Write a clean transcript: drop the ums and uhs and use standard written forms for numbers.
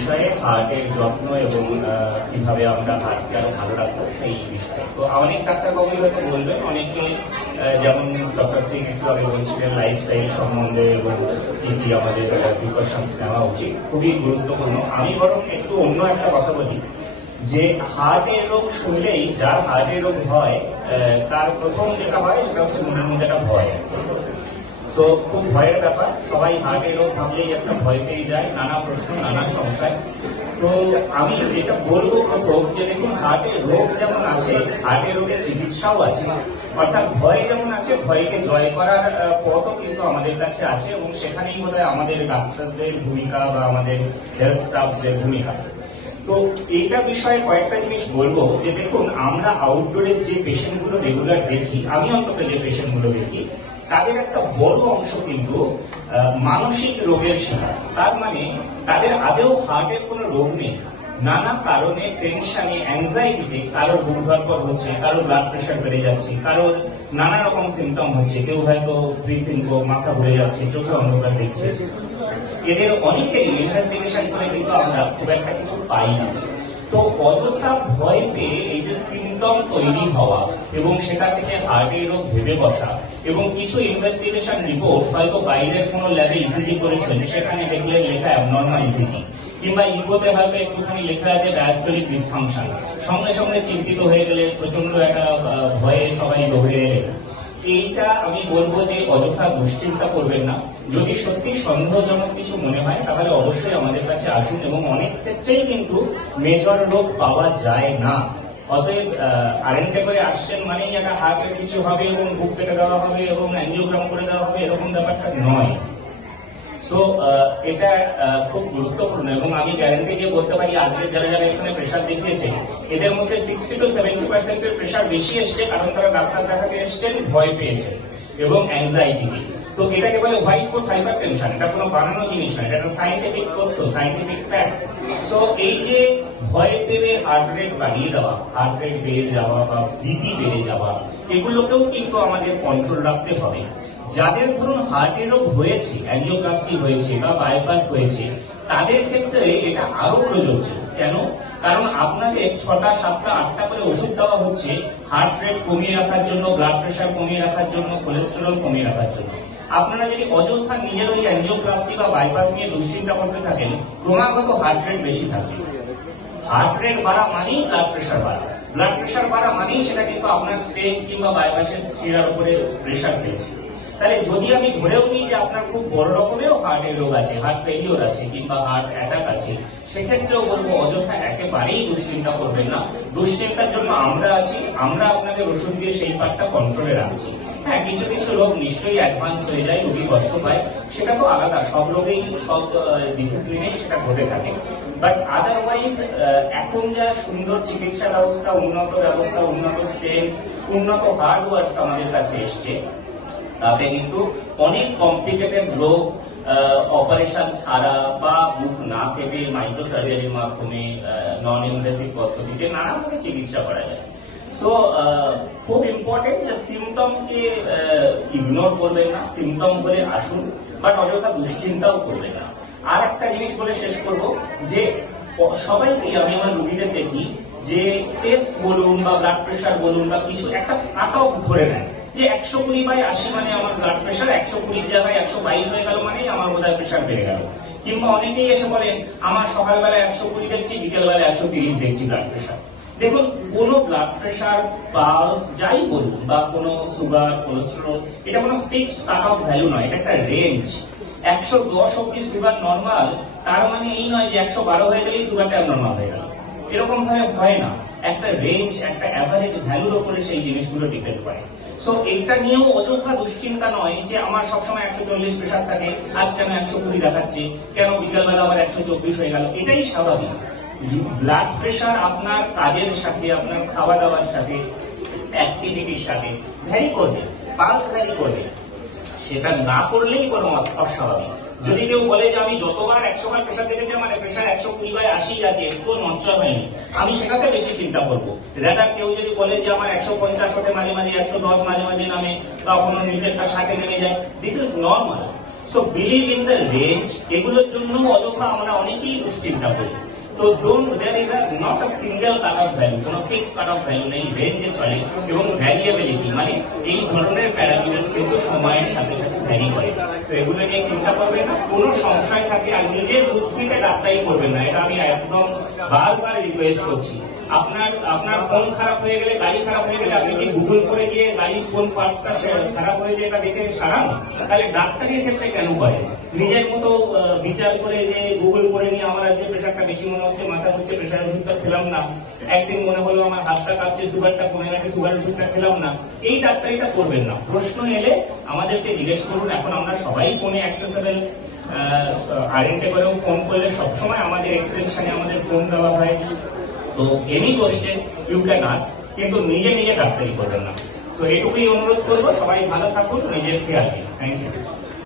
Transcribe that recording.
বিষয়ে হার্টের যত্ন এবং কিভাবে আমরা হার্টকে আরো ভালো রাখবো সেই বিষয়ে। তো অনেক ডাক্তারবাবু হয়তো বলবেন, অনেকে যেমন ডক্টর সিং একটু আগে বলছিলেন লাইফস্টাইল সম্বন্ধে এবং কি কি আমাদের প্রিকশনস নেওয়া উচিত, খুবই গুরুত্বপূর্ণ। আমি বরং একটু অন্য একটা কথা বলি যে হার্টের রোগ শুনলেই, যার হার্টের রোগ হয় তার প্রথম যেটা হয় সেটা হচ্ছে মনের মধ্যে একটা ভয়। সো খুব ভয়ের ব্যাপার, সবাই হার্টের রোগ ভাবলেই একটা ভয় পেয়ে যায়, নানা প্রশ্ন নানা সংশয়। তো আমি যেটা বলবো প্রথম যে দেখুন, হার্টের রোগ যেমন আছে, হার্টের রোগের চিকিৎসাও আছে, অর্থাৎ ভয় যেমন আছে, ভয়কে জয় করার পথও কিন্তু আমাদের কাছে আছে, এবং সেখানেই বোধহয় আমাদের ডাক্তারদের ভূমিকা বা আমাদের হেলথ স্টাফদের ভূমিকা। তো এইটা বিষয়ে কয়েকটা জিনিস বলবো যে দেখুন, আমরা আউটডোরের যে পেশেন্টগুলো রেগুলার দেখি, আমি অন্তত যে পেশেন্টগুলো দেখি, তাদের একটা বড় অংশ কিন্তু মানসিক রোগের শিকার। তার মানে তাদের আদেও হার্টের কোনো রোগ নেই, নানা কারণে টেনশনে অ্যাংজাইটিতে কারোর বুক ধড়ফড় হচ্ছে, কারোর ব্লাড প্রেশার বেড়ে যাচ্ছে, কারোর নানা রকম সিমটম হচ্ছে, কেউ হয়তো সিনকোপ, মাথা ঘুরে যাচ্ছে, চোখে অন্ধকার দেখছে। এদের অনেকেরই ইনভেস্টিগেশন করে কিন্তু আমরা খুব একটা কিছু পাই না। তো অযথা ভয় পেয়ে এই যে সিমটম তৈরি হওয়া এবং সেটা থেকে হার্টের রোগ ভেবে বসা, এবং কিছু ইনভেস্টিগেশন রিপোর্ট হয়তো বাইরের কোনো ল্যাবে ইসিজি করেছেন, সেখানে দেখলে লেখা অ্যাবনর্মাল ইসিজি, কিংবা ইগোতে হয়তো একটুখানি লেখা আছে ডায়াস্টোলিক ডিসফাংশন, সঙ্গে সঙ্গে চিন্তিত হয়ে গেলে, প্রচন্ড একটা ভয়ে সবাই দৌড়ে এলেন। এইটা আমি বলবো যে অযথা দুশ্চিন্তা করবেন না। যদি সত্যি সন্দেহজনক কিছু মনে হয় তাহলে অবশ্যই আমাদের কাছে আসুন, এবং অনেক ক্ষেত্রেই কিন্তু মেজর রোগ পাওয়া যায় না। অতএব আরেন্টে করে আসছেন মানেই একটা হার্টের কিছু হবে এবং বুক কেটে দেওয়া হবে এবং অ্যাঞ্জিওগ্রাম করে দেওয়া হবে, এরকম ব্যাপারটা নয়। সো এটা খুব গুরুত্বপূর্ণ, এবং আমি গ্যারান্টি দিয়ে বলতে পারি আজকে যারা যারা এখানে প্রেশার দেখিয়েছে, এদের মধ্যে 60 to 70% প্রেশার বেশি এসছে, কারণ তারা ডাক্তার দেখাতে এসছেন ভয় পেয়েছে এবং অ্যাংজাইটিতে। তো এটাকে বলে হোয়াইট কোট হাইপার টেনশন, এটা কোনো বানানো জিনিস নয়, এটা একটা সাইন্টিফিক তথ্য, সাইন্টিফিক ফ্যাক্ট। সো এই যে ভয় পেয়ে হার্ট রেট বাড়িয়ে দেওয়া, হার্ট রেট বেড়ে যাওয়া বা বিপি বেড়ে যাওয়া, এগুলোকেও কিন্তু আমাদের কন্ট্রোল রাখতে হবে। যাদের ধরুন হার্টের রোগ হয়েছে, অ্যাঞ্জিওপ্লাস্টি হয়েছে বা বাইপাস হয়েছে, তাদের ক্ষেত্রে এটা আরো প্রযোজ্য। কেন? কারণ আপনাদের 6টা 7টা 8টা করে ওষুধ দেওয়া হচ্ছে হার্ট রেট কমিয়ে রাখার জন্য, ব্লাড প্রেশার কমিয়ে রাখার জন্য, কোলেস্টেরল কমিয়ে রাখার জন্য। আপনারা যদি অযথা নিজের ওই অ্যাঞ্জিওপ্লাস্টি বা বাইপাস নিয়ে দুশ্চিন্তা করতে থাকেন, ক্রমাগত হার্ট রেট বেশি থাকবে। হার্ট রেট বাড়া মানেই ব্লাড প্রেশার বাড়া, ব্লাড প্রেশার বাড়া মানেই সেটা কিন্তু আপনার স্টেট কিংবা বাইপাসের শিরার উপরে প্রেশার ফেলছে। তাহলে যদি আমি ধরেও নিই যে আপনার খুব বড় রকমেরও হার্টের রোগ আছে, হার্ট ফেলিওর আছে কিংবা হার্ট অ্যাটাক আছে, সেক্ষেত্রেও বলবো অযথা একেবারেই দুশ্চিন্তা করবেন না। দুশ্চিন্তার জন্য আমরা আছি, আমরা আপনাদের ওষুধ দিয়ে সেই পার্টটা কন্ট্রোলে রাখছি। হ্যাঁ, কিছু কিছু রোগ নিশ্চয়ই অ্যাডভান্স হয়ে যায়, রোগী কষ্ট পায়, সেটা তো আলাদা, সব রোগেই সব ডিসিপ্লিনেই সেটা ঘটে থাকে। বাট আদারওয়াইজ এখন যা সুন্দর চিকিৎসা ব্যবস্থা, উন্নত স্টেম, উন্নত হার্ডওয়ার্কস আমাদের কাছে এসছে, তাতে কিন্তু অনেক কমপ্লিকেটেড রোগ অপারেশন ছাড়া বা বুক না কেটে মাইক্রো সার্জারির মাধ্যমে নন ইনভেসিভ পদ্ধতিতে নানাভাবে চিকিৎসা করা যায়। সো খুব ইম্পর্টেন্ট যে সিমটমকে ইগনোর করবেন না, সিমটম বলে আসুন, বাট অযথা দুশ্চিন্তাও করবেন না। আর একটা জিনিস বলে শেষ করব যে সবাইকে আমি আমার রোগীদের দেখি যে টেস্ট বলুন বা ব্লাড প্রেশার বলুন বা কিছু একটা কাট অফ ধরে নেয় যে 120/80 মানে আমার ব্লাড প্রেশার, 120 জায়গায় 122 হয়ে গেল মানেই আমার বোধহয় প্রেশার বেড়ে গেল। কিংবা অনেকেই এসে বলেন আমার সকালবেলা 120 দেখছি, বিকেলবেলা 130 দেখছি ব্লাড প্রেশার। দেখুন, কোন ব্লাড প্রেশার, পালস যাই বলুন, বা কোনো সুগার, কোলেস্টেরল, এটা কোনো ফিক্সড কাট অফ ভ্যালু নয়, এটা একটা রেঞ্জ। 110 অব্দি সুগার নর্মাল, তার মানে এই নয় যে 112 হয়ে গেলেই সুগারটা নর্মাল হয়ে গেল, এরকম ভাবে হয় না। একটা রেঞ্জ, একটা অ্যাভারেজ ভ্যালুর উপরে সেই জিনিসগুলো ডিপেন্ড করে। সো এইটা নিয়েও অযথা দুশ্চিন্তা নয় যে আমার সবসময় 140 প্রেশার থাকে, আজ কেন 120 দেখাচ্ছে, কেন বিকালবেলা আমার 124 হয়ে গেল, এটাই স্বাভাবিক। ব্লাড প্রেশার আপনার কাজের সাথে, আপনার খাওয়া দাওয়ার সাথে, অ্যাক্টিভিটির সাথে ভ্যারি করবে, পালস ভ্যারি করবে, সেটা না করলেই কোনো অস্বাভাবিক। যদি কেউ বলে যে আমি যতবার 100 বার প্রেশার দেখেছি মানে প্রেশার 120/80 আছে, একটু নড়চড় হয়নি, আমি সেটাতে বেশি চিন্তা করবো। রাদার কেউ যদি বলে যে আমার 150 ওঠে, মাঝে মাঝে 110 মাঝে মাঝে নামে, বা কোনো নিচেরটা 60 নেমে যায়, this is normal. So believe in the range, এগুলোর জন্য অযথা আমরা অনেকেই দুশ্চিন্তা করি। তো there is not a single cut off value, কোন ফিক্সড কাট অফ ভ্যালু নেই, রেঞ্জে চলে। এবং ভ্যারিয়েবিলিটি মানে এই ধরনের প্যারামিটার কিন্তু সময়ের সাথে সাথে ভ্যারি করে। তো এগুলো নিয়ে চিন্তা করবেন না, কোনো সংশয় থাকে আর নিজের বুদ্ধিতে ডাক্তারি করবেন না, এটা আমি একদম বারবার রিকোয়েস্ট করছি। আপনার ফোন খারাপ হয়ে গেলে, গাড়ি খারাপ হয়ে গেলে আপনি কি গুগল করে গিয়ে গাড়ির কোন পার্টসটা খারাপ হয়েছে এটা দেখে সারান? তাহলে ডাক্তারের ক্ষেত্রে কেন করে? নিজের মতো বিচার করে যে গুগল করে নিয়ে আমার আজকে প্রেশারটা বেশি মনে হচ্ছে, মাথা হচ্ছে, প্রেশার ওষুধটা খেলাম না, একদিন মনে হলো আমার হাতটা কাঁপছে, সুগারটা কমে গেছে, সুগার ওষুধটা খেলাম না, এই ডাক্তারিটা করবেন না। প্রশ্ন এলে আমাদেরকে জিজ্ঞেস করুন। এখন আমরা সবাই ফোনে অ্যাক্সেসেবল, আরেকটা করেও ফোন করলে সবসময় আমাদের এক্সটেনশনে আমাদের ফোন দেওয়া হয়। তো any question you can ask, কিন্তু নিজে নিজে ডাক্তারি করবেন না। সো এটুকুই অনুরোধ করবো, সবাই ভালো থাকুন, নিজের খেয়াল নিন। Thank you.